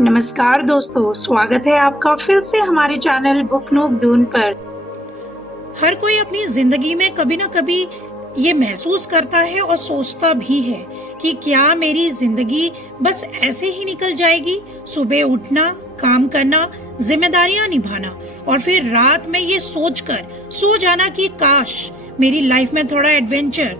नमस्कार दोस्तों, स्वागत है आपका फिर से हमारे चैनल बुक नूब दून पर। हर कोई अपनी जिंदगी में कभी ना कभी ये महसूस करता है और सोचता भी है कि क्या मेरी जिंदगी बस ऐसे ही निकल जाएगी। सुबह उठना, काम करना, जिम्मेदारियां निभाना और फिर रात में ये सोचकर सो जाना कि काश मेरी लाइफ में थोड़ा एडवेंचर,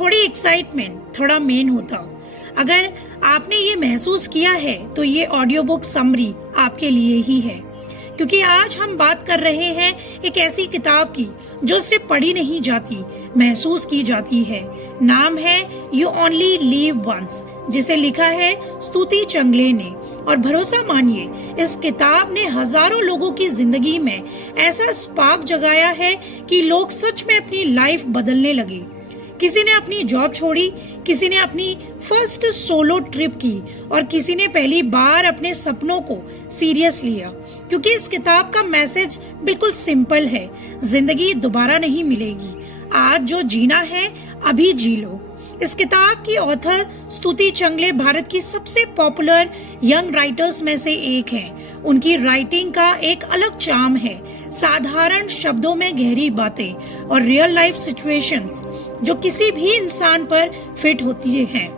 थोड़ी एक्साइटमेंट, थोड़ा मेन होता। अगर आपने ये महसूस किया है तो ये ऑडियो बुक समरी आपके लिए ही है, क्योंकि आज हम बात कर रहे हैं एक ऐसी किताब की जो सिर्फ पढ़ी नहीं जाती, महसूस की जाती है। नाम है यू ओनली लिव वंस, जिसे लिखा है स्तुति चंगले ने। और भरोसा मानिए, इस किताब ने हजारों लोगों की जिंदगी में ऐसा स्पार्क जगाया है कि लोग सच में अपनी लाइफ बदलने लगे। किसी ने अपनी जॉब छोड़ी, किसी ने अपनी फर्स्ट सोलो ट्रिप की और किसी ने पहली बार अपने सपनों को सीरियस लिया। क्योंकि इस किताब का मैसेज बिल्कुल सिंपल है, जिंदगी दोबारा नहीं मिलेगी, आज जो जीना है अभी जी लो। इस किताब की ऑथर स्तुति चंगले भारत की सबसे पॉपुलर यंग राइटर्स में से एक हैं। उनकी राइटिंग का एक अलग चार्म है, साधारण शब्दों में गहरी बातें और रियल लाइफ सिचुएशंस जो किसी भी इंसान पर फिट होती हैं।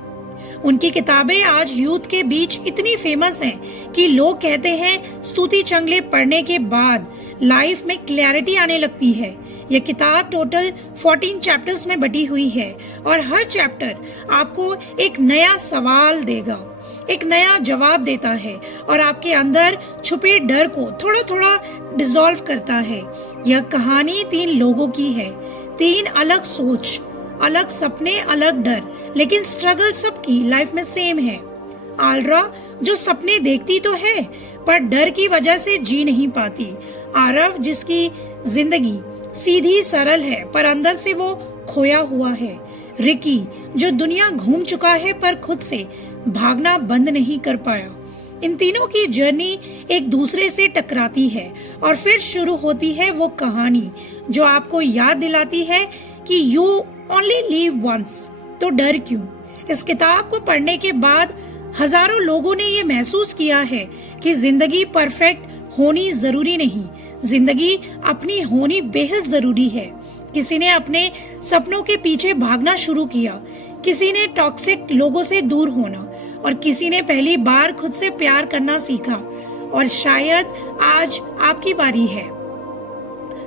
उनकी किताबें आज यूथ के बीच इतनी फेमस हैं कि लोग कहते हैं स्तुति चंगले पढ़ने के बाद लाइफ में क्लैरिटी आने लगती है। यह किताब टोटल 14 चैप्टर्स में बटी हुई है और हर चैप्टर आपको एक नया सवाल देगा, एक नया जवाब देता है और आपके अंदर छुपे डर को थोड़ा थोड़ा डिसॉल्व करता है। यह कहानी 3 लोगों की है, 3 अलग सोच, अलग सपने, अलग डर, लेकिन स्ट्रगल सबकी लाइफ में सेम है। आलरा जो सपने देखती तो है पर डर की वजह से जी नहीं पाती। आरव जिसकी जिंदगी सीधी सरल है पर अंदर से वो खोया हुआ है। रिकी जो दुनिया घूम चुका है पर खुद से भागना बंद नहीं कर पाया। इन तीनों की जर्नी एक दूसरे से टकराती है और फिर शुरू होती है वो कहानी जो आपको याद दिलाती है कि यू ओनली लिव वंस। तो डर क्यों? इस किताब को पढ़ने के बाद हजारों लोगों ने ये महसूस किया है कि जिंदगी परफेक्ट होनी जरूरी नहीं, जिंदगी अपनी होनी बेहद जरूरी है। किसी ने अपने सपनों के पीछे भागना शुरू किया, किसी ने टॉक्सिक लोगों से दूर होना और किसी ने पहली बार खुद से प्यार करना सीखा। और शायद आज आपकी बारी है।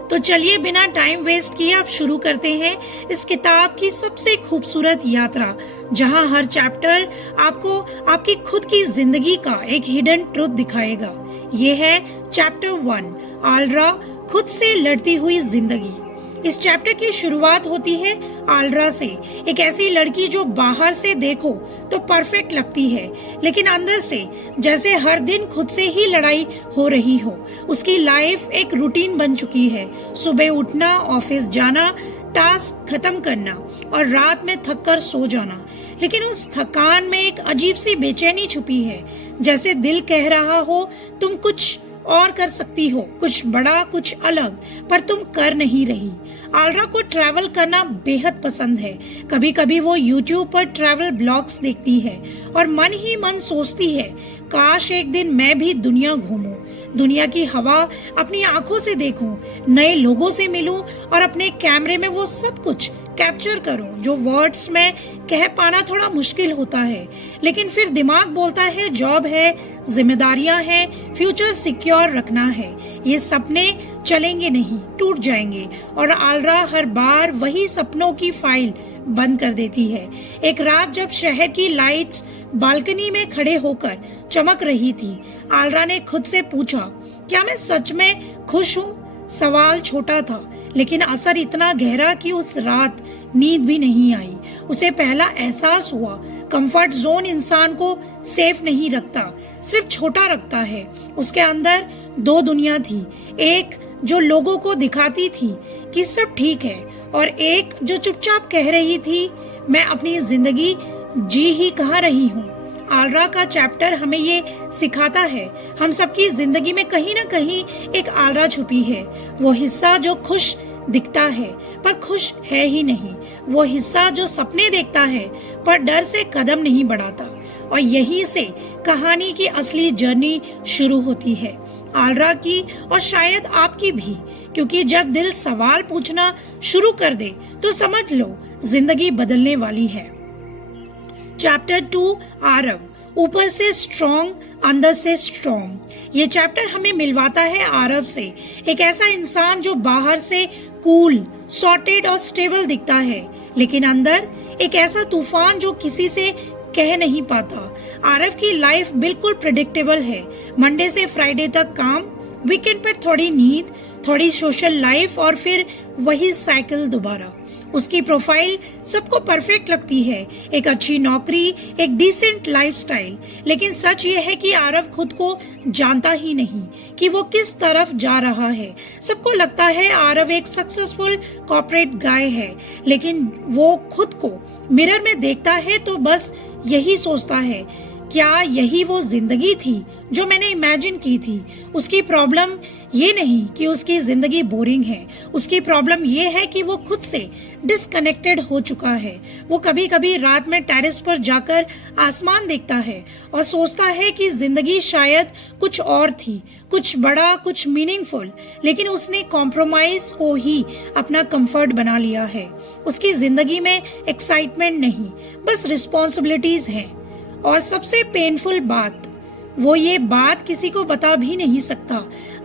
तो चलिए बिना टाइम वेस्ट किए आप शुरू करते हैं इस किताब की सबसे खूबसूरत यात्रा, जहां हर चैप्टर आपको आपकी खुद की जिंदगी का एक हिडन ट्रुथ दिखाएगा। ये है चैप्टर 1, आलरा, खुद से लड़ती हुई जिंदगी। इस चैप्टर की शुरुआत होती है आलरा से, एक ऐसी लड़की जो बाहर से देखो तो परफेक्ट लगती है, लेकिन अंदर से जैसे हर दिन खुद से ही लड़ाई हो रही हो। उसकी लाइफ एक रूटीन बन चुकी है, सुबह उठना, ऑफिस जाना, टास्क खत्म करना और रात में थक कर सो जाना। लेकिन उस थकान में एक अजीब सी बेचैनी छुपी है, जैसे दिल कह रहा हो तुम कुछ और कर सकती हो, कुछ बड़ा, कुछ अलग, पर तुम कर नहीं रही। आलरा को ट्रैवल करना बेहद पसंद है। कभी कभी वो YouTube पर ट्रैवल ब्लॉग्स देखती है और मन ही मन सोचती है काश एक दिन मैं भी दुनिया घूमूं, दुनिया की हवा अपनी आंखों से देखूं, नए लोगों से मिलूं और अपने कैमरे में वो सब कुछ कैप्चर करूं जो वर्ड्स में कह पाना थोड़ा मुश्किल होता है। लेकिन फिर दिमाग बोलता है जॉब है, जिम्मेदारियां हैं, फ्यूचर सिक्योर रखना है, ये सपने चलेंगे नहीं, टूट जाएंगे। और आलरा हर बार वही सपनों की फाइल बंद कर देती है। एक रात जब शहर की लाइट्स बालकनी में खड़े होकर चमक रही थी, आलरा ने खुद से पूछा, क्या मैं सच में खुश हूँ? सवाल छोटा था लेकिन असर इतना गहरा कि उस रात नींद भी नहीं आई। उसे पहला एहसास हुआ कंफर्ट जोन इंसान को सेफ नहीं रखता, सिर्फ छोटा रखता है। उसके अंदर 2 दुनिया थी, एक जो लोगों को दिखाती थी कि सब ठीक है और एक जो चुपचाप कह रही थी मैं अपनी जिंदगी जी ही कहाँ रही हूँ। आलरा का चैप्टर हमें ये सिखाता है हम सबकी जिंदगी में कहीं ना कहीं एक आलरा छुपी है, वो हिस्सा जो खुश दिखता है पर खुश है ही नहीं, वो हिस्सा जो सपने देखता है पर डर से कदम नहीं बढ़ाता, और यहीं से कहानी की असली जर्नी शुरू होती है, आलरा की और शायद आपकी भी, क्योंकि जब दिल सवाल पूछना शुरू कर दे तो समझ लो जिंदगी बदलने वाली है। चैप्टर 2 आरव, ऊपर से स्ट्रॉन्ग अंदर से स्ट्रॉन्ग। ये चैप्टर हमें मिलवाता है आरव से, एक ऐसा इंसान जो बाहर से कूल, सॉर्टेड और स्टेबल दिखता है, लेकिन अंदर एक ऐसा तूफान जो किसी से कह नहीं पाता। आरव की लाइफ बिल्कुल प्रेडिक्टेबल है, मंडे से फ्राइडे तक काम, वीकेंड पर थोड़ी नींद, थोड़ी सोशल लाइफ और फिर वही साइकिल दोबारा। उसकी प्रोफाइल सबको परफेक्ट लगती है, एक अच्छी नौकरी, एक डिसेंट लाइफस्टाइल, लेकिन सच ये है कि आरव खुद को जानता ही नहीं कि वो किस तरफ जा रहा है। सबको लगता है आरव एक सक्सेसफुल कॉर्पोरेट गाय है, लेकिन वो खुद को मिरर में देखता है तो बस यही सोचता है, क्या यही वो जिंदगी थी जो मैंने इमेजिन की थी। उसकी प्रॉब्लम ये नहीं कि उसकी जिंदगी बोरिंग है, उसकी प्रॉब्लम ये है कि वो खुद से डिस्कनेक्टेड हो चुका है। वो कभी कभी रात में टेरेस पर जाकर आसमान देखता है और सोचता है कि जिंदगी शायद कुछ और थी, कुछ बड़ा, कुछ मीनिंगफुल, लेकिन उसने कॉम्प्रोमाइज को ही अपना कंफर्ट बना लिया है। उसकी जिंदगी में एक्साइटमेंट नहीं, बस रिस्पॉन्सिबिलिटीज हैं। और सबसे पेनफुल बात, वो ये बात किसी को बता भी नहीं सकता।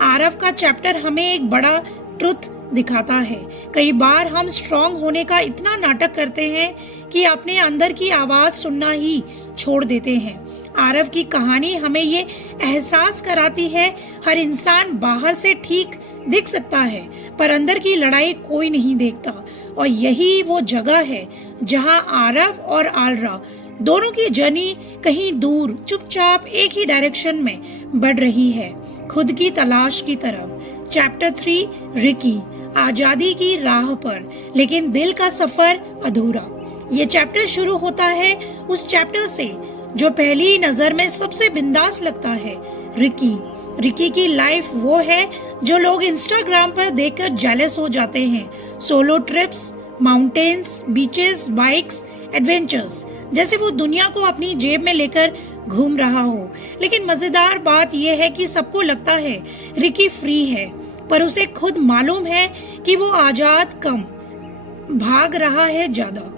आरव का चैप्टर हमें एक बड़ा ट्रुथ दिखाता है। कई बार हम स्ट्रॉन्ग होने का इतना नाटक करते हैं कि अपने अंदर की आवाज सुनना ही छोड़ देते हैं। आरव की कहानी हमें ये एहसास कराती है, हर इंसान बाहर से ठीक दिख सकता है, पर अंदर की लड़ाई कोई नहीं देखता। और यही वो जगह है जहां आरव और आलरा दोनों की जर्नी कहीं दूर चुपचाप एक ही डायरेक्शन में बढ़ रही है, खुद की तलाश की तरफ। चैप्टर 3 रिकी, आजादी की राह पर, लेकिन दिल का सफर अधूरा। ये चैप्टर शुरू होता है उस चैप्टर से जो पहली नजर में सबसे बिंदास लगता है, रिकी। रिकी की लाइफ वो है जो लोग इंस्टाग्राम पर देखकर जेलस हो जाते हैं। Solo trips, mountains, beaches, bikes, adventures, जैसे वो दुनिया को अपनी जेब में लेकर घूम रहा हो। लेकिन मजेदार बात यह है कि सबको लगता है रिकी फ्री है, पर उसे खुद मालूम है कि वो आजाद कम, भाग रहा है ज्यादा।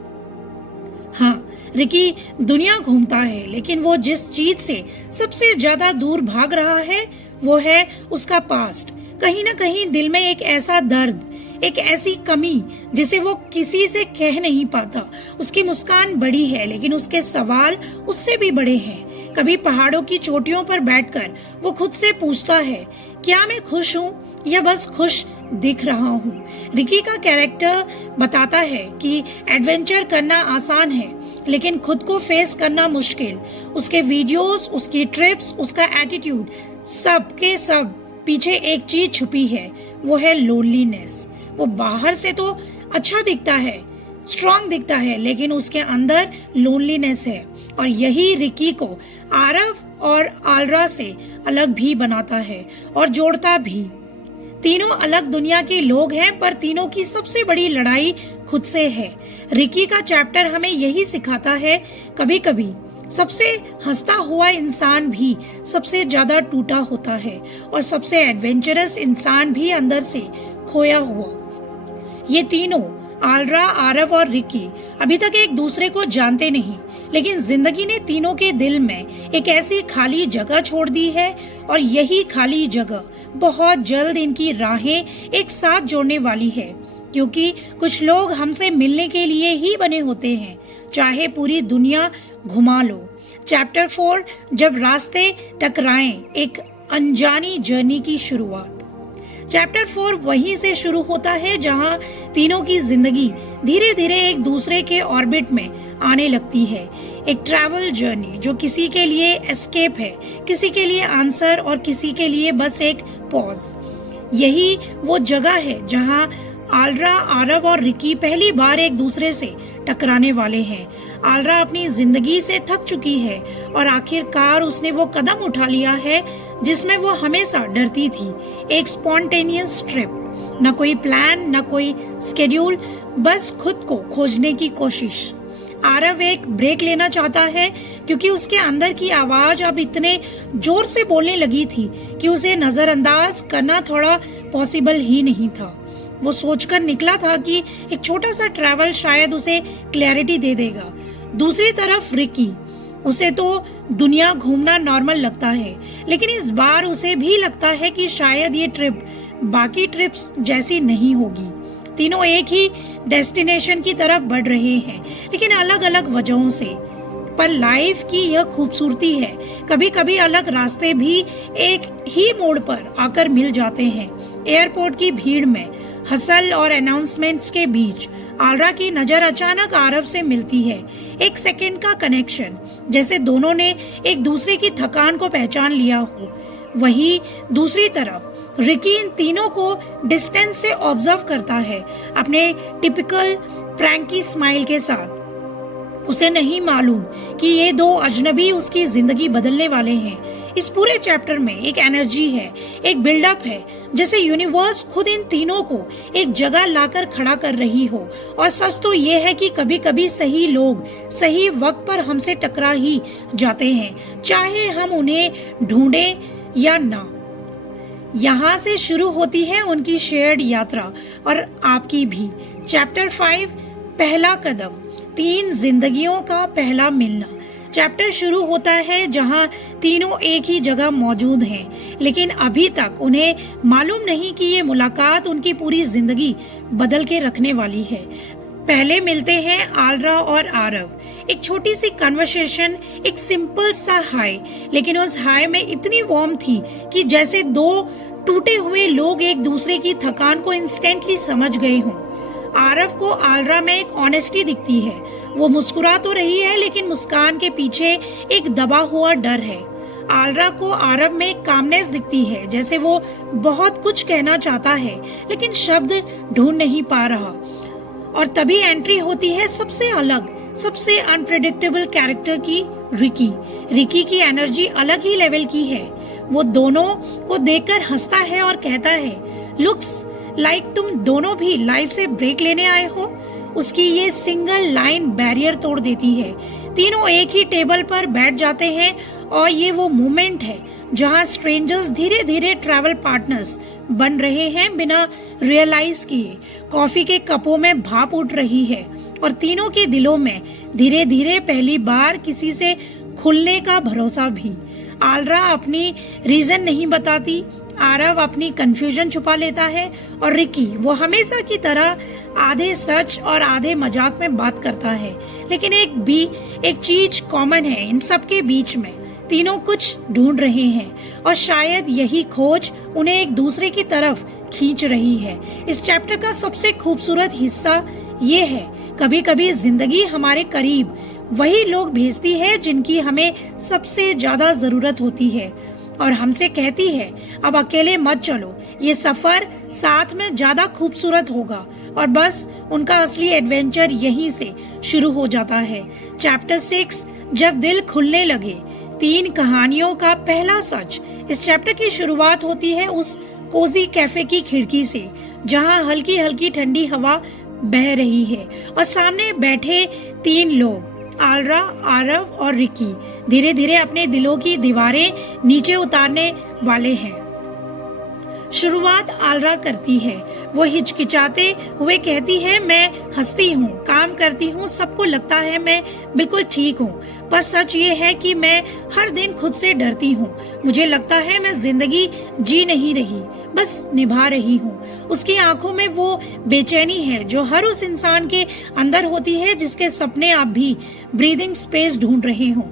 हाँ, रिकी दुनिया घूमता है, लेकिन वो जिस चीज से सबसे ज्यादा दूर भाग रहा है वो है उसका पास्ट। कहीं ना कहीं दिल में एक ऐसा दर्द, एक ऐसी कमी जिसे वो किसी से कह नहीं पाता। उसकी मुस्कान बड़ी है, लेकिन उसके सवाल उससे भी बड़े हैं। कभी पहाड़ों की चोटियों पर बैठकर वो खुद से पूछता है, क्या मैं खुश हूँ या बस खुश दिख रहा हूँ। रिकी का कैरेक्टर बताता है कि एडवेंचर करना आसान है, लेकिन खुद को फेस करना मुश्किल। उसके वीडियोस, उसकी ट्रिप्स, उसका एटीट्यूड, सब के सब पीछे एक चीज छुपी है, वो है लोनलीनेस। वो बाहर से तो अच्छा दिखता है, स्ट्रॉन्ग दिखता है, लेकिन उसके अंदर लोनलीनेस है। और यही रिकी को आरव और आलरा से अलग भी बनाता है और जोड़ता भी। तीनों अलग दुनिया के लोग हैं, पर तीनों की सबसे बड़ी लड़ाई खुद से है। रिकी का चैप्टर हमें यही सिखाता है, कभी कभी सबसे हंसता हुआ इंसान भी सबसे ज्यादा टूटा होता है, और सबसे एडवेंचरस इंसान भी अंदर से खोया हुआ। ये तीनों, आलरा, आरव और रिकी, अभी तक एक दूसरे को जानते नहीं, लेकिन जिंदगी ने तीनों के दिल में एक ऐसी खाली जगह छोड़ दी है, और यही खाली जगह बहुत जल्द इनकी राहें एक साथ जोड़ने वाली है। क्योंकि कुछ लोग हमसे मिलने के लिए ही बने होते हैं, चाहे पूरी दुनिया घुमा लो। चैप्टर 4 जब रास्ते टकराएं, एक अनजानी जर्नी की शुरुआत। चैप्टर 4 वहीं से शुरू होता है जहां तीनों की जिंदगी धीरे धीरे एक दूसरे के ऑर्बिट में आने लगती है। एक ट्रैवल जर्नी जो किसी के लिए एस्केप है, किसी के लिए आंसर और किसी के लिए बस एक पॉज। यही वो जगह है जहां आलरा, आरव और रिकी पहली बार एक दूसरे से टकराने वाले हैं। आलरा अपनी जिंदगी से थक चुकी है और आखिरकार उसने वो कदम उठा लिया है जिसमें वो हमेशा डरती थी, एक स्पॉन्टेनियस ट्रिप। न कोई प्लान, न कोई स्केड्यूल, बस खुद को खोजने की कोशिश। आरव एक ब्रेक लेना चाहता है क्योंकि उसके अंदर की आवाज अब इतने जोर से बोलने लगी थी कि उसे नजरअंदाज करना थोड़ा पॉसिबल ही नहीं था। वो सोचकर निकला था कि एक छोटा सा ट्रैवल शायद उसे क्लैरिटी दे देगा। दूसरी तरफ रिकी, उसे तो दुनिया घूमना नॉर्मल लगता है, लेकिन इस बार उसे भी लगता है कि शायद ये ट्रिप बाकी ट्रिप्स जैसी नहीं होगी। तीनों एक ही डेस्टिनेशन की तरफ बढ़ रहे हैं, लेकिन अलग अलग वजहों से। पर लाइफ की यह खूबसूरती है, कभी कभी अलग रास्ते भी एक ही मोड़ पर आकर मिल जाते हैं। एयरपोर्ट की भीड़ में, हसल और अनाउंसमेंट्स के बीच आलरा की नजर अचानक आरव से मिलती है। एक सेकंड का कनेक्शन, जैसे दोनों ने एक दूसरे की थकान को पहचान लिया हो। वही दूसरी तरफ रिकी इन तीनों को डिस्टेंस से ऑब्जर्व करता है, अपने टिपिकल प्रैंकी स्माइल के साथ। उसे नहीं मालूम कि ये दो अजनबी उसकी जिंदगी बदलने वाले हैं। इस पूरे चैप्टर में एक एनर्जी है, एक बिल्डअप है, जैसे यूनिवर्स खुद इन तीनों को एक जगह लाकर खड़ा कर रही हो। और सच तो ये है कि कभी कभी सही लोग सही वक्त पर हमसे टकरा ही जाते हैं, चाहे हम उन्हें ढूंढे या ना। यहाँ से शुरू होती है उनकी शेयर्ड यात्रा, और आपकी भी। चैप्टर 5, पहला कदम, 3 जिंदगियों का पहला मिलना। चैप्टर शुरू होता है जहाँ तीनों एक ही जगह मौजूद हैं, लेकिन अभी तक उन्हें मालूम नहीं कि ये मुलाकात उनकी पूरी जिंदगी बदल के रखने वाली है। पहले मिलते हैं आलरा और आरव। एक छोटी सी कन्वर्सेशन, एक सिंपल सा हाय, लेकिन उस हाय में इतनी वार्म थी कि जैसे दो टूटे हुए लोग एक दूसरे की थकान को इंस्टेंटली समझ गए हों। आरव को आलरा में एक ऑनेस्टी दिखती है। वो मुस्कुरा तो रही है, लेकिन मुस्कान के पीछे एक दबा हुआ डर है। आलरा को आरव में एक कामनेस दिखती है, जैसे वो बहुत कुछ कहना चाहता है, लेकिन शब्द ढूंढ नहीं पा रहा। और तभी एंट्री होती है सबसे अलग, सबसे अनप्रेडिक्टेबल कैरेक्टर की, रिकी। रिकी की एनर्जी अलग ही लेवल की है। वो दोनों को देखकर हंसता है और कहता है, लुक्स लाइक तुम दोनों भी लाइफ से ब्रेक लेने आए हो। उसकी ये सिंगल लाइन बैरियर तोड़ देती है। तीनों एक ही टेबल पर बैठ जाते हैं, और ये वो मोमेंट है जहाँ स्ट्रेंजर्स धीरे धीरे ट्रैवल पार्टनर्स बन रहे हैं बिना रियलाइज किए। कॉफी के कपों में भाप उठ रही है, और तीनों के दिलों में धीरे धीरे पहली बार किसी से खुलने का भरोसा भी। आलरा अपनी रीजन नहीं बताती, आरव अपनी कंफ्यूजन छुपा लेता है, और रिकी वो हमेशा की तरह आधे सच और आधे मजाक में बात करता है। लेकिन एक चीज कॉमन है इन सबके बीच में, तीनों कुछ ढूंढ रहे हैं, और शायद यही खोज उन्हें एक दूसरे की तरफ खींच रही है। इस चैप्टर का सबसे खूबसूरत हिस्सा ये है, कभी कभी जिंदगी हमारे करीब वही लोग भेजती है जिनकी हमें सबसे ज्यादा जरूरत होती है, और हमसे कहती है, अब अकेले मत चलो, ये सफर साथ में ज्यादा खूबसूरत होगा। और बस उनका असली एडवेंचर यहीं से शुरू हो जाता है। चैप्टर 6, जब दिल खुलने लगे, 3 कहानियों का पहला सच। इस चैप्टर की शुरुआत होती है उस कोजी कैफे की खिड़की से, जहां हल्की हल्की ठंडी हवा बह रही है, और सामने बैठे 3 लोग, आलरा, आरव और रिकी, धीरे धीरे अपने दिलों की दीवारें नीचे उतारने वाले हैं। शुरुआत आलरा करती है। वो हिचकिचाते हुए कहती है, मैं हंसती हूँ, काम करती हूँ, सबको लगता है मैं बिल्कुल ठीक हूँ, पर सच ये है कि मैं हर दिन खुद से डरती हूँ। मुझे लगता है मैं जिंदगी जी नहीं रही, बस निभा रही हूँ। उसकी आंखों में वो बेचैनी है जो हर उस इंसान के अंदर होती है जिसके सपने आप भी ब्रीदिंग स्पेस ढूंढ रहे हों।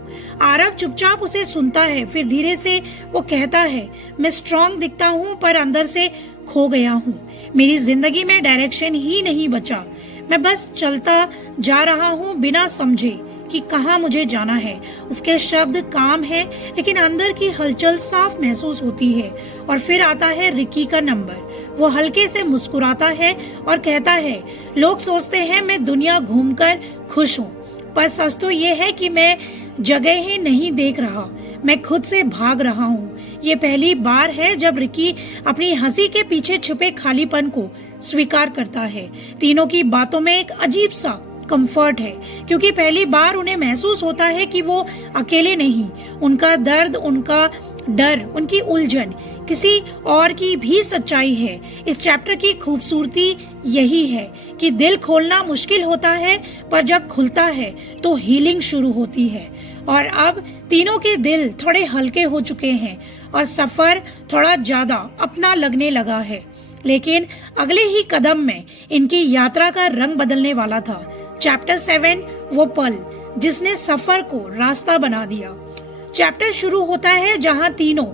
आरव चुपचाप उसे सुनता है, फिर धीरे से वो कहता है, मैं स्ट्रॉन्ग दिखता हूँ पर अंदर से खो गया हूँ। मेरी जिंदगी में डायरेक्शन ही नहीं बचा, मैं बस चलता जा रहा हूँ बिना समझे कि कहाँ मुझे जाना है। उसके शब्द काम है, लेकिन अंदर की हलचल साफ महसूस होती है। और फिर आता है रिकी का नंबर। वो हल्के से मुस्कुराता है और कहता है, लोग सोचते हैं मैं दुनिया घूमकर खुश हूँ, पर सच तो ये है कि मैं जगह ही नहीं देख रहा, मैं खुद से भाग रहा हूँ। ये पहली बार है जब रिकी अपनी हंसी के पीछे छुपे खालीपन को स्वीकार करता है। तीनों की बातों में एक अजीब सा कंफर्ट है, क्योंकि पहली बार उन्हें महसूस होता है कि वो अकेले नहीं। उनका दर्द, उनका डर, उनकी उलझन किसी और की भी सच्चाई है। इस चैप्टर की खूबसूरती यही है कि दिल खोलना मुश्किल होता है, पर जब खुलता है तो हीलिंग शुरू होती है। और अब तीनों के दिल थोड़े हल्के हो चुके हैं और सफर थोड़ा ज्यादा अपना लगने लगा है। लेकिन अगले ही कदम में इनकी यात्रा का रंग बदलने वाला था। चैप्टर 7, वो पल जिसने सफर को रास्ता बना दिया। चैप्टर शुरू होता है जहां तीनों,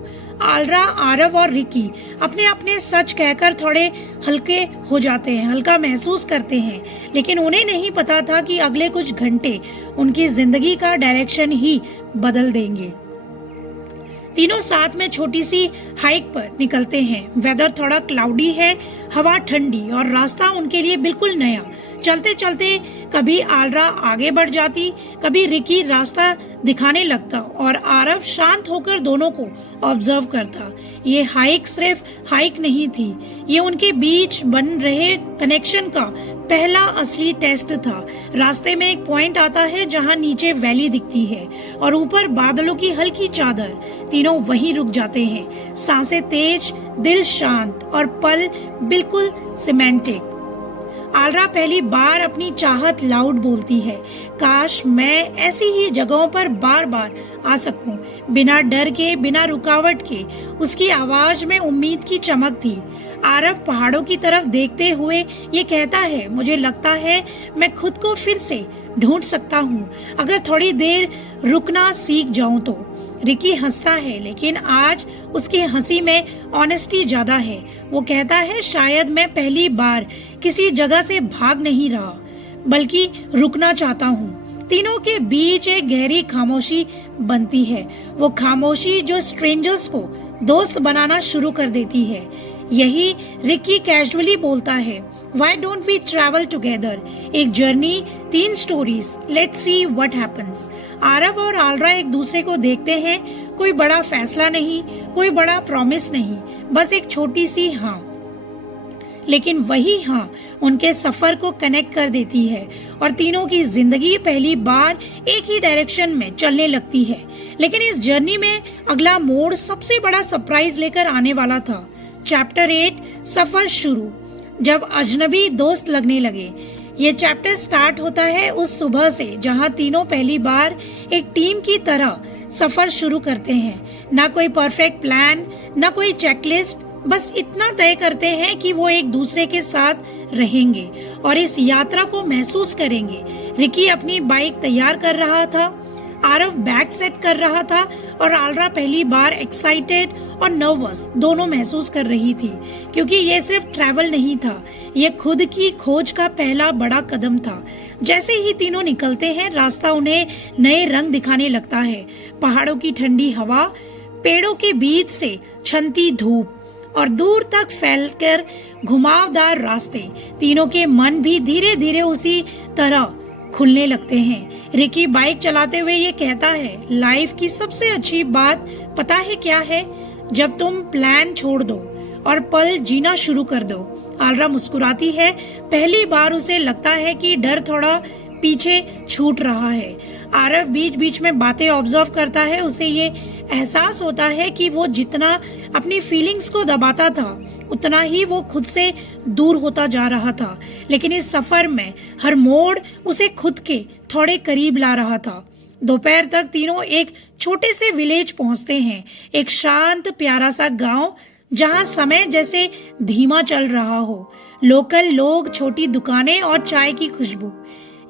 आल्रा, आरव और रिकी, अपने अपने सच कहकर थोड़े हल्के हो जाते हैं, हल्का महसूस करते हैं। लेकिन उन्हें नहीं पता था कि अगले कुछ घंटे उनकी जिंदगी का डायरेक्शन ही बदल देंगे। तीनों साथ में छोटी सी हाइक पर निकलते हैं। वेदर थोड़ा क्लाउडी है, हवा ठंडी और रास्ता उनके लिए बिल्कुल नया। चलते चलते कभी आल्रा आगे बढ़ जाती, कभी रिकी रास्ता दिखाने लगता और आरव शांत होकर दोनों को ऑब्जर्व करता। ये हाइक सिर्फ हाइक नहीं थी, ये उनके बीच बन रहे कनेक्शन का पहला असली टेस्ट था। रास्ते में एक पॉइंट आता है जहां नीचे वैली दिखती है और ऊपर बादलों की हल्की चादर। तीनों वहीं रुक जाते हैं, सांसें तेज, दिल शांत और पल बिल्कुल सिमेंटिक। आल्रा पहली बार अपनी चाहत लाउड बोलती है, काश मैं ऐसी ही जगहों पर बार बार आ सकूं, बिना डर के, बिना रुकावट के। उसकी आवाज में उम्मीद की चमक थी। आरव पहाड़ों की तरफ देखते हुए ये कहता है, मुझे लगता है मैं खुद को फिर से ढूंढ सकता हूँ, अगर थोड़ी देर रुकना सीख जाऊं तो। रिकी हंसता है, लेकिन आज उसकी हंसी में ऑनेस्टी ज्यादा है। वो कहता है, शायद मैं पहली बार किसी जगह से भाग नहीं रहा, बल्कि रुकना चाहता हूँ। तीनों के बीच एक गहरी खामोशी बनती है, वो खामोशी जो स्ट्रेंजर्स को दोस्त बनाना शुरू कर देती है। यही रिकी कैजुअली बोलता है, Why don't we travel together? एक journey, 3 stories, let's see what happens. Aarav और आल्रा एक दूसरे को देखते हैं, कोई बड़ा फैसला नहीं, कोई बड़ा प्रॉमिस नहीं, बस एक छोटी सी हाँ। लेकिन वही हाँ उनके सफर को कनेक्ट कर देती है और तीनों की जिंदगी पहली बार एक ही डायरेक्शन में चलने लगती है। लेकिन इस जर्नी में अगला मोड़ सबसे बड़ा सरप्राइज लेकर आने वाला था। चैप्टर 8, सफर शुरू, जब अजनबी दोस्त लगने लगे। ये चैप्टर स्टार्ट होता है उस सुबह से जहां तीनों पहली बार एक टीम की तरह सफर शुरू करते हैं। ना कोई परफेक्ट प्लान, ना कोई चेकलिस्ट, बस इतना तय करते हैं कि वो एक दूसरे के साथ रहेंगे और इस यात्रा को महसूस करेंगे। रिकी अपनी बाइक तैयार कर रहा था, आरव बैग सेट कर रहा था और आल्रा पहली बार एक्साइटेड और नर्वस दोनों महसूस कर रही थी, क्योंकि ये सिर्फ ट्रैवल नहीं था, ये खुद की खोज का पहला बड़ा कदम था। जैसे ही तीनों निकलते हैं, रास्ता उन्हें नए रंग दिखाने लगता है। पहाड़ों की ठंडी हवा, पेड़ों के बीच से छनती धूप और दूर तक फैलकर घुमावदार रास्ते। तीनों के मन भी धीरे धीरे उसी तरह खुलने लगते हैं। रिकी बाइक चलाते हुए ये कहता है, लाइफ की सबसे अच्छी बात पता है क्या है? जब तुम प्लान छोड़ दो और पल जीना शुरू कर दो। आल्रा मुस्कुराती है, पहली बार उसे लगता है कि डर थोड़ा पीछे छूट रहा है। आरव बीच बीच में बातें ऑब्जर्व करता है, उसे ये एहसास होता है कि वो जितना अपनी फीलिंग्स को दबाता था, उतना ही वो खुद से दूर होता जा रहा था। लेकिन इस सफर में हर मोड़ उसे खुद के थोड़े करीब ला रहा था। दोपहर तक तीनों एक छोटे से विलेज पहुंचते हैं, एक शांत प्यारा सा गांव जहां समय जैसे धीमा चल रहा हो। लोकल लोग, छोटी दुकानें और चाय की खुशबू,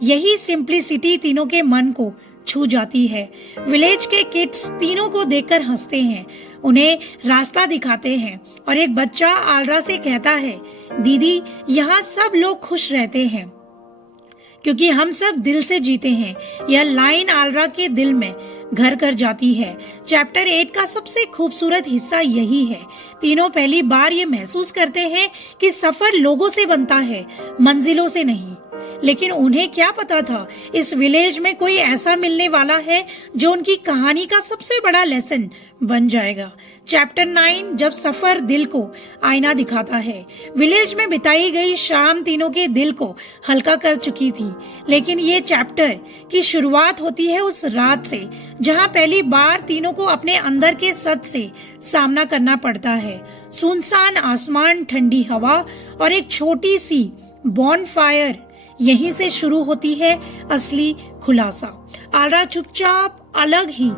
यही सिंप्लिसिटी तीनों के मन को छू जाती है। विलेज के किड्स तीनों को देखकर हंसते हैं, उन्हें रास्ता दिखाते हैं और एक बच्चा आल्रा से कहता है, दीदी यहाँ सब लोग खुश रहते हैं क्योंकि हम सब दिल से जीते हैं। यह लाइन आल्रा के दिल में घर कर जाती है। चैप्टर 8 का सबसे खूबसूरत हिस्सा यही है। तीनों पहली बार ये महसूस करते हैं कि सफर लोगों से बनता है, मंजिलों से नहीं। लेकिन उन्हें क्या पता था, इस विलेज में कोई ऐसा मिलने वाला है जो उनकी कहानी का सबसे बड़ा लेसन बन जाएगा। चैप्टर 9, जब सफर दिल को आईना दिखाता है। विलेज में बिताई गई शाम तीनों के दिल को हल्का कर चुकी थी, लेकिन ये चैप्टर की शुरुआत होती है उस रात से जहां पहली बार तीनों को अपने अंदर के सच से सामना करना पड़ता है। सुनसान आसमान, ठंडी हवा और एक छोटी सी बॉनफायर, यहीं से शुरू होती है असली खुलासा। आल्रा चुपचाप अलग ही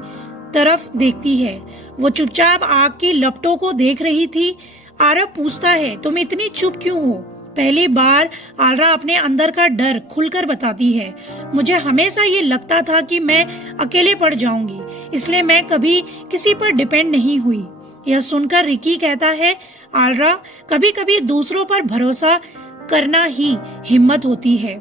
तरफ देखती है। वो चुपचाप आग की लपटों को देख रही थी। आरव पूछता है, तुम इतनी चुप क्यों हो? पहली बार आल्रा अपने अंदर का डर खुलकर बताती है। मुझे हमेशा ये लगता था कि मैं अकेले पड़ जाऊंगी, इसलिए मैं कभी किसी पर डिपेंड नहीं हुई। यह सुनकर रिकी कहता है, आल्रा, कभी कभी दूसरों पर भरोसा करना ही हिम्मत होती है।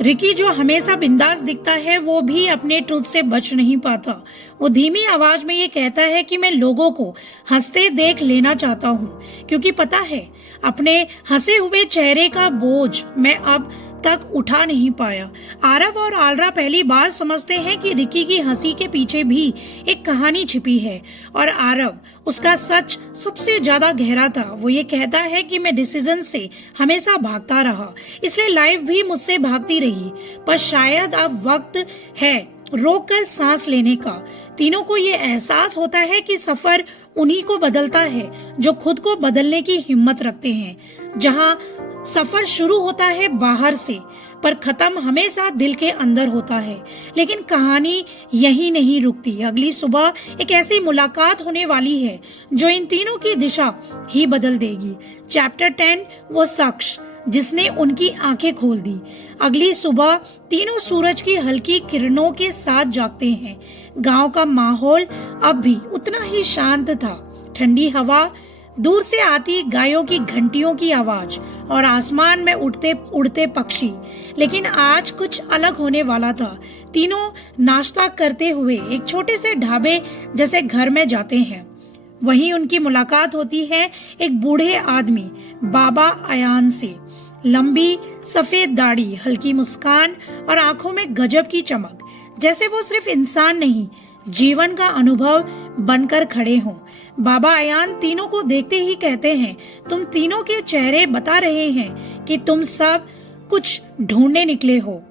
रिकी, जो हमेशा बिंदास दिखता है, वो भी अपने ट्रुथ से बच नहीं पाता। वो धीमी आवाज में ये कहता है कि मैं लोगों को हंसते देख लेना चाहता हूँ, क्योंकि पता है अपने हंसे हुए चेहरे का बोझ मैं अब तक उठा नहीं पाया। आरव और आल्रा पहली बार समझते हैं कि रिकी की हंसी के पीछे भी एक कहानी छिपी है, और आरव, उसका सच सबसे ज्यादा गहरा था। वो ये कहता है कि मैं डिसीजन से हमेशा भागता रहा, इसलिए लाइफ भी मुझसे भागती रही, पर शायद अब वक्त है रोक कर सांस लेने का। तीनों को ये एहसास होता है कि सफर उन्हीं को बदलता है जो खुद को बदलने की हिम्मत रखते हैं। जहाँ सफर शुरू होता है बाहर से, पर खत्म हमेशा दिल के अंदर होता है। लेकिन कहानी यही नहीं रुकती। अगली सुबह एक ऐसी मुलाकात होने वाली है जो इन तीनों की दिशा ही बदल देगी। चैप्टर 10, वो शख्स जिसने उनकी आंखें खोल दी। अगली सुबह तीनों सूरज की हल्की किरणों के साथ जागते हैं। गांव का माहौल अब भी उतना ही शांत था। ठंडी हवा, दूर से आती गायों की घंटियों की आवाज और आसमान में उड़ते उड़ते पक्षी। लेकिन आज कुछ अलग होने वाला था। तीनों नाश्ता करते हुए एक छोटे से ढाबे जैसे घर में जाते हैं। वहीं उनकी मुलाकात होती है एक बूढ़े आदमी, बाबा अयान से। लंबी सफेद दाढ़ी, हल्की मुस्कान और आंखों में गजब की चमक, जैसे वो सिर्फ इंसान नहीं, जीवन का अनुभव बनकर खड़े हों। बाबा अयान तीनों को देखते ही कहते हैं, तुम तीनों के चेहरे बता रहे हैं कि तुम सब कुछ ढूंढने निकले हो,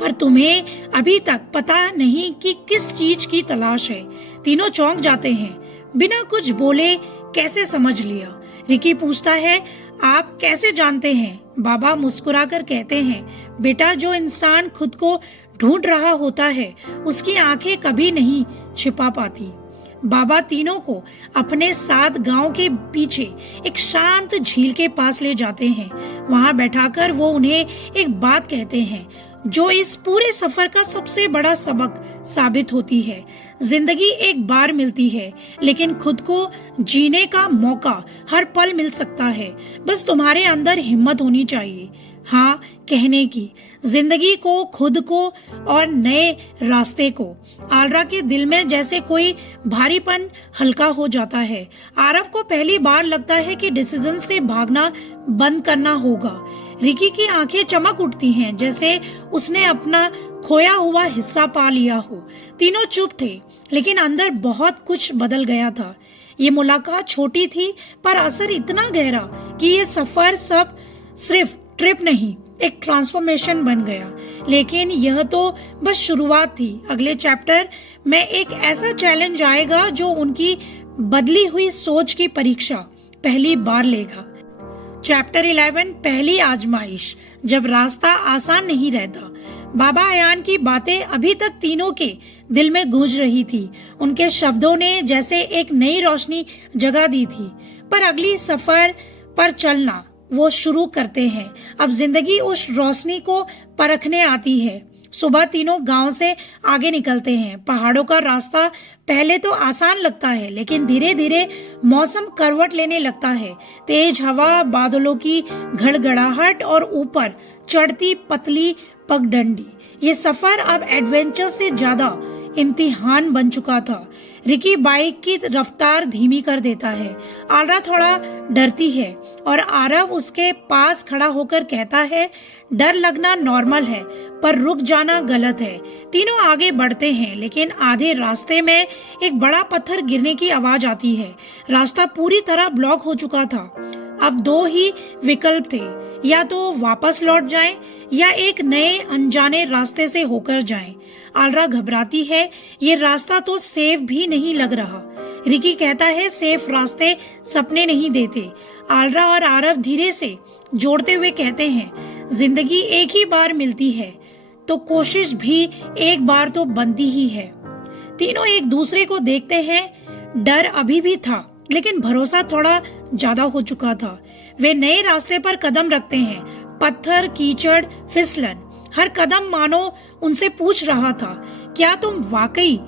पर तुम्हें अभी तक पता नहीं कि किस चीज की तलाश है। तीनों चौंक जाते हैं। बिना कुछ बोले कैसे समझ लिया? रिकी पूछता है, आप कैसे जानते हैं? बाबा मुस्कुराकर कहते हैं, बेटा, जो इंसान खुद को ढूंढ रहा होता है उसकी आंखें कभी नहीं छिपा पाती। बाबा तीनों को अपने साथ गांव के पीछे एक शांत झील के पास ले जाते हैं। वहां बैठाकर वो उन्हें एक बात कहते हैं जो इस पूरे सफर का सबसे बड़ा सबक साबित होती है। जिंदगी एक बार मिलती है, लेकिन खुद को जीने का मौका हर पल मिल सकता है। बस तुम्हारे अंदर हिम्मत होनी चाहिए, हाँ कहने की, जिंदगी को, खुद को और नए रास्ते को। आल्रा के दिल में जैसे कोई भारीपन हल्का हो जाता है। आरव को पहली बार लगता है कि डिसीजन से भागना बंद करना होगा। रिकी की आंखें चमक उठती हैं, जैसे उसने अपना खोया हुआ हिस्सा पा लिया हो। तीनों चुप थे, लेकिन अंदर बहुत कुछ बदल गया था। ये मुलाकात छोटी थी, पर असर इतना गहरा कि ये सफर सब सिर्फ ट्रिप नहीं, एक ट्रांसफॉर्मेशन बन गया। लेकिन यह तो बस शुरुआत थी। अगले चैप्टर में एक ऐसा चैलेंज आएगा जो उनकी बदली हुई सोच की परीक्षा पहली बार लेगा। चैप्टर 11, पहली आजमाइश, जब रास्ता आसान नहीं रहता। बाबा अयान की बातें अभी तक तीनों के दिल में गूंज रही थी। उनके शब्दों ने जैसे एक नई रोशनी जगा दी थी। पर अगली सफर पर चलना वो शुरू करते हैं। अब जिंदगी उस रोशनी को परखने आती है। सुबह तीनों गांव से आगे निकलते हैं। पहाड़ों का रास्ता पहले तो आसान लगता है, लेकिन धीरे धीरे मौसम करवट लेने लगता है। तेज हवा, बादलों की घड़घड़ाहट और ऊपर चढ़ती पतली पगडंडी। ये सफर अब एडवेंचर से ज्यादा इम्तिहान बन चुका था। रिकी बाइक की रफ्तार धीमी कर देता है। आल्रा थोड़ा डरती है और आरव उसके पास खड़ा होकर कहता है, डर लगना नॉर्मल है पर रुक जाना गलत है। तीनों आगे बढ़ते हैं लेकिन आधे रास्ते में एक बड़ा पत्थर गिरने की आवाज आती है। रास्ता पूरी तरह ब्लॉक हो चुका था। अब दो ही विकल्प थे, या तो वापस लौट जाएं या एक नए अनजाने रास्ते से होकर जाएं। आल्रा घबराती है, ये रास्ता तो सेफ भी नहीं लग रहा। रिकी कहता है, सेफ रास्ते सपने नहीं देते। आल्रा और आरव धीरे से जोड़ते हुए कहते हैं, जिंदगी एक ही बार मिलती है तो कोशिश भी एक बार तो बनती ही है। तीनों एक दूसरे को देखते हैं। डर अभी भी था लेकिन भरोसा थोड़ा ज्यादा हो चुका था। वे नए रास्ते पर कदम रखते हैं। पत्थर, कीचड़, फिसलन, हर कदम मानो उनसे पूछ रहा था, क्या तुम वाकई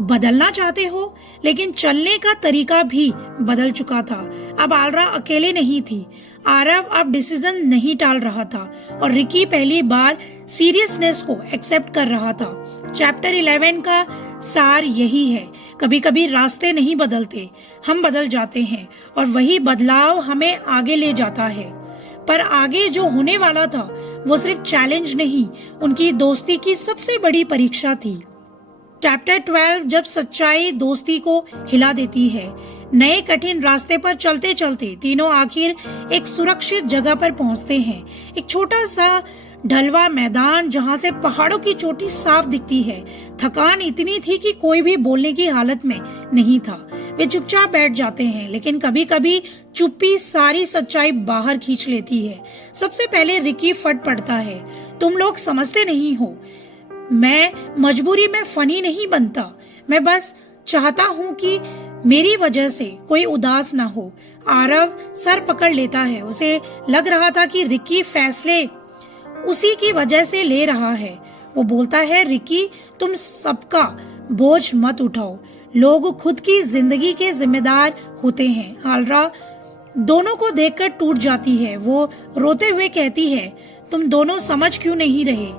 बदलना चाहते हो? लेकिन चलने का तरीका भी बदल चुका था। अब आल्रा अकेले नहीं थी। आरव अब डिसीजन नहीं टाल रहा था और रिकी पहली बार सीरियसनेस को एक्सेप्ट कर रहा था। चैप्टर 11 का सार यही है, कभी कभी रास्ते नहीं बदलते, हम बदल जाते हैं और वही बदलाव हमें आगे ले जाता है। पर आगे जो होने वाला था वो सिर्फ चैलेंज नहीं, उनकी दोस्ती की सबसे बड़ी परीक्षा थी। चैप्टर 12 जब सच्चाई दोस्ती को हिला देती है। नए कठिन रास्ते पर चलते चलते तीनों आखिर एक सुरक्षित जगह पर पहुंचते हैं। एक छोटा सा ढलवा मैदान जहां से पहाड़ों की चोटी साफ दिखती है। थकान इतनी थी कि कोई भी बोलने की हालत में नहीं था। वे चुपचाप बैठ जाते हैं लेकिन कभी कभी चुप्पी सारी सच्चाई बाहर खींच लेती है। सबसे पहले रिकी फट पड़ता है, तुम लोग समझते नहीं हो, मैं मजबूरी में फनी नहीं बनता, मैं बस चाहता हूँ कि मेरी वजह से कोई उदास ना हो। आरव सर पकड़ लेता है। उसे लग रहा था कि रिकी फैसले उसी की वजह से ले रहा है। वो बोलता है, रिकी तुम सबका बोझ मत उठाओ, लोग खुद की जिंदगी के जिम्मेदार होते हैं। आल्रा दोनों को देखकर टूट जाती है। वो रोते हुए कहती है, तुम दोनों समझ क्यों नहीं रहे?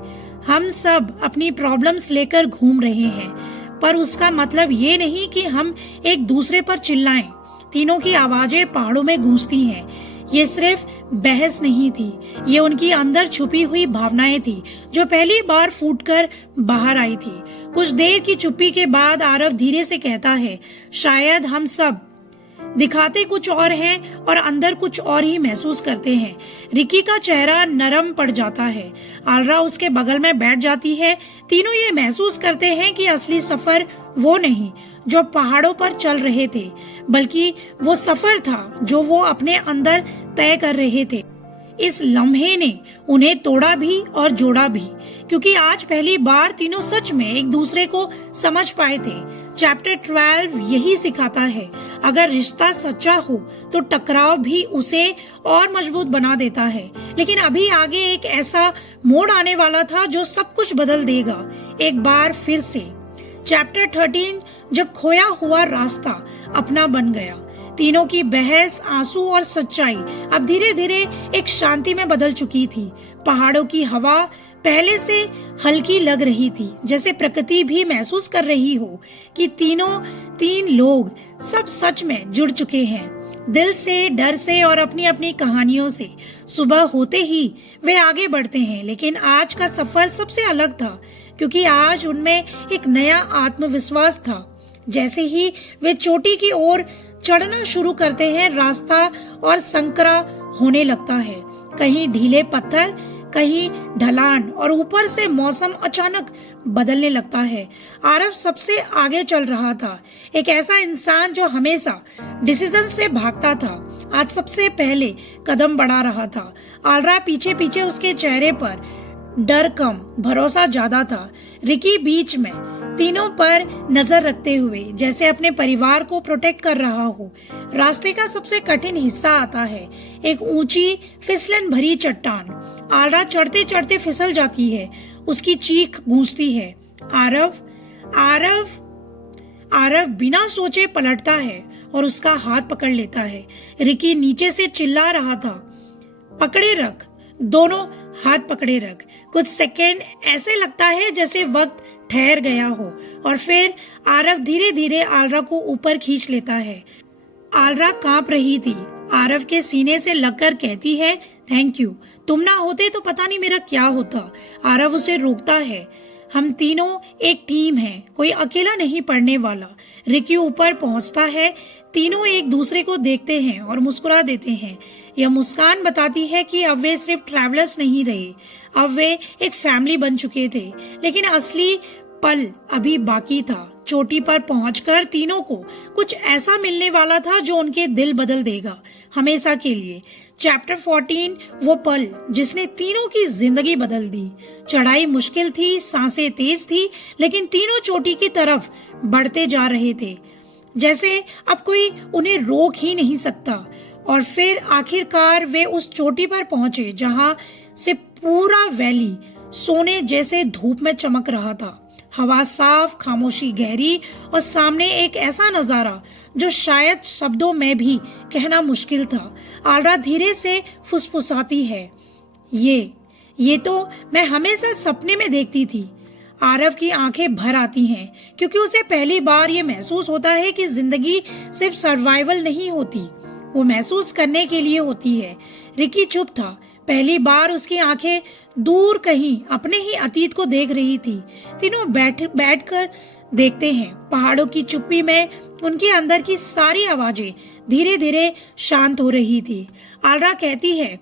हम सब अपनी प्रॉब्लम्स लेकर घूम रहे हैं पर उसका मतलब ये नहीं कि हम एक दूसरे पर चिल्लाएं। तीनों की आवाजें पहाड़ों में गूंजती हैं। ये सिर्फ बहस नहीं थी, ये उनकी अंदर छुपी हुई भावनाएं थी जो पहली बार फूटकर बाहर आई थी। कुछ देर की चुप्पी के बाद आरव धीरे से कहता है, शायद हम सब दिखाते कुछ और हैं और अंदर कुछ और ही महसूस करते हैं। रिकी का चेहरा नरम पड़ जाता है। आल्रा उसके बगल में बैठ जाती है। तीनों ये महसूस करते हैं कि असली सफर वो नहीं जो पहाड़ों पर चल रहे थे, बल्कि वो सफर था जो वो अपने अंदर तय कर रहे थे। इस लम्हे ने उन्हें तोड़ा भी और जोड़ा भी, क्योंकि आज पहली बार तीनों सच में एक दूसरे को समझ पाए थे। चैप्टर 12 यही सिखाता है, अगर रिश्ता सच्चा हो तो टकराव भी उसे और मजबूत बना देता है। लेकिन अभी आगे एक ऐसा मोड़ आने वाला था जो सब कुछ बदल देगा, एक बार फिर से। चैप्टर 13 जब खोया हुआ रास्ता अपना बन गया। तीनों की बहस, आंसू और सच्चाई अब धीरे धीरे एक शांति में बदल चुकी थी। पहाड़ों की हवा पहले से हल्की लग रही थी, जैसे प्रकृति भी महसूस कर रही हो कि तीन लोग सब सच में जुड़ चुके हैं, दिल से, डर से और अपनी अपनी कहानियों से। सुबह होते ही वे आगे बढ़ते हैं, लेकिन आज का सफर सबसे अलग था क्योंकि आज उनमें एक नया आत्मविश्वास था। जैसे ही वे चोटी की ओर चढ़ना शुरू करते हैं, रास्ता और संकरा होने लगता है। कहीं ढीले पत्थर, कहीं ढलान और ऊपर से मौसम अचानक बदलने लगता है। आरव सबसे आगे चल रहा था, एक ऐसा इंसान जो हमेशा डिसीजन से भागता था, आज सबसे पहले कदम बढ़ा रहा था। आल्रा पीछे पीछे, उसके चेहरे पर डर कम, भरोसा ज्यादा था। रिकी बीच में, तीनों पर नजर रखते हुए जैसे अपने परिवार को प्रोटेक्ट कर रहा हो। रास्ते का सबसे कठिन हिस्सा आता है, एक ऊंची फिसलन भरी चट्टान। आल्रा चढ़ते चढ़ते फिसल जाती है, उसकी चीख गूंजती है, आरव आरव आरव बिना सोचे पलटता है और उसका हाथ पकड़ लेता है। रिकी नीचे से चिल्ला रहा था, पकड़े रख, दोनों हाथ पकड़े रख। कुछ सेकेंड ऐसे लगता है जैसे वक्त ठहर गया हो। और फिर आरव धीरे धीरे आलरा को ऊपर खींच लेता है। आलरा कांप रही थी। आरव के सीने से लगकर कहती है, थैंक यू, तुम ना होते तो पता नहीं मेरा क्या होता। आरव उसे रोकता है। हम तीनों एक टीम हैं, कोई अकेला नहीं पड़ने वाला। रिकी ऊपर पहुंचता है। तीनों एक दूसरे को देखते हैं और मुस्कुरा देते हैं। यह मुस्कान बताती है कि अब वे सिर्फ ट्रैवलर्स नहीं रहे, अब वे एक फैमिली बन चुके थे। लेकिन असली पल अभी बाकी था। चोटी पर पहुंचकर तीनों को कुछ ऐसा मिलने वाला था जो उनके दिल बदल देगा हमेशा के लिए। चैप्टर 14, वो पल जिसने तीनों की जिंदगी बदल दी। चढ़ाई मुश्किल थी, सांसें तेज थी, लेकिन तीनों चोटी की तरफ बढ़ते जा रहे थे, जैसे अब कोई उन्हें रोक ही नहीं सकता। और फिर आखिरकार वे उस चोटी पर पहुंचे जहां से पूरा वैली सोने जैसे धूप में चमक रहा था। हवा साफ, खामोशी गहरी और सामने एक ऐसा नजारा जो शायद शब्दों में भी कहना मुश्किल था। आलरा धीरे से फुसफुसाती है, ये तो मैं हमेशा सपने में देखती थी। आरव की आंखें भर आती हैं क्योंकि उसे पहली बार ये महसूस होता है कि जिंदगी सिर्फ सर्वाइवल नहीं होती, वो महसूस करने के लिए होती है। रिकी चुप था। पहली बार उसकी आंखें दूर कहीं अपने ही अतीत को देख रही थी। तीनों बैठकर देखते हैं। पहाड़ों की चुप्पी में उनके अंदर की सारी आवाजें धीरे धीरे शांत हो रही थी। आलरा कहती है,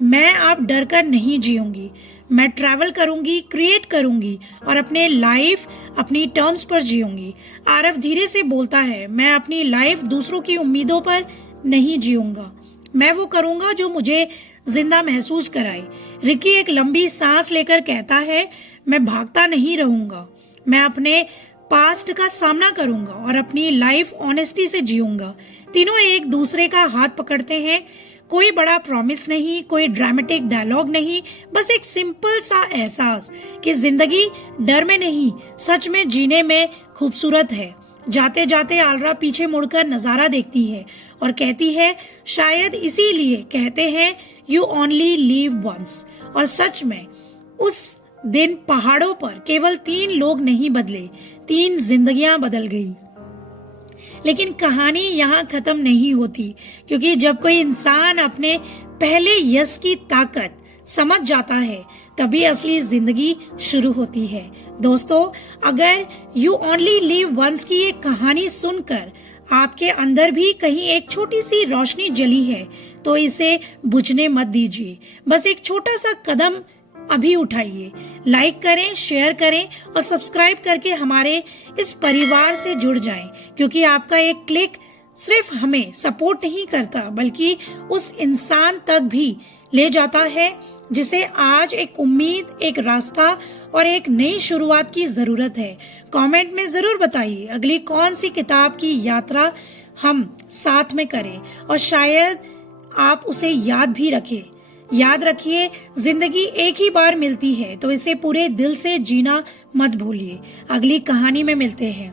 मैं अब डर कर नहीं जीऊंगी, मैं ट्रैवल करूंगी, क्रिएट करूंगी और अपने लाइफ अपनी टर्म्स पर जीऊंगी। आरव धीरे से बोलता है, मैं अपनी लाइफ दूसरों की उम्मीदों पर नहीं जीऊंगा, मैं वो करूंगा जो मुझे जिंदा महसूस कराए। रिकी एक लंबी सांस लेकर कहता है, मैं भागता नहीं रहूंगा, मैं अपने पास्ट का सामना करूंगा और अपनी लाइफ ऑनेस्टी से जीऊंगा। तीनों एक दूसरे का हाथ पकड़ते हैं। कोई बड़ा प्रॉमिस नहीं, कोई ड्रामेटिक डायलॉग नहीं, बस एक सिंपल सा एहसास कि जिंदगी डर में नहीं, सच में जीने में खूबसूरत है। जाते जाते आलरा पीछे मुड़कर नजारा देखती है और कहती है, शायद इसीलिए कहते हैं यू ओनली लिव वंस। और सच में उस दिन पहाड़ों पर केवल 3 लोग नहीं बदले, 3 जिंदगियां बदल गई। लेकिन कहानी यहाँ खत्म नहीं होती, क्योंकि जब कोई इंसान अपने पहले यश की ताकत समझ जाता है तभी असली जिंदगी शुरू होती है। दोस्तों, अगर यू ओनली लिव वंस की ये कहानी सुनकर आपके अंदर भी कहीं एक छोटी सी रोशनी जली है तो इसे बुझने मत दीजिए। बस एक छोटा सा कदम अभी उठाइए। लाइक करें, शेयर करें और सब्सक्राइब करके हमारे इस परिवार से जुड़ जाएं, क्योंकि आपका एक क्लिक सिर्फ हमें सपोर्ट नहीं करता बल्कि उस इंसान तक भी ले जाता है जिसे आज एक उम्मीद, एक रास्ता और एक नई शुरुआत की जरूरत है। कमेंट में जरूर बताइए अगली कौन सी किताब की यात्रा हम साथ में करें और शायद आप उसे याद भी रखें। याद रखिए, जिंदगी एक ही बार मिलती है तो इसे पूरे दिल से जीना मत भूलिए। अगली कहानी में मिलते हैं।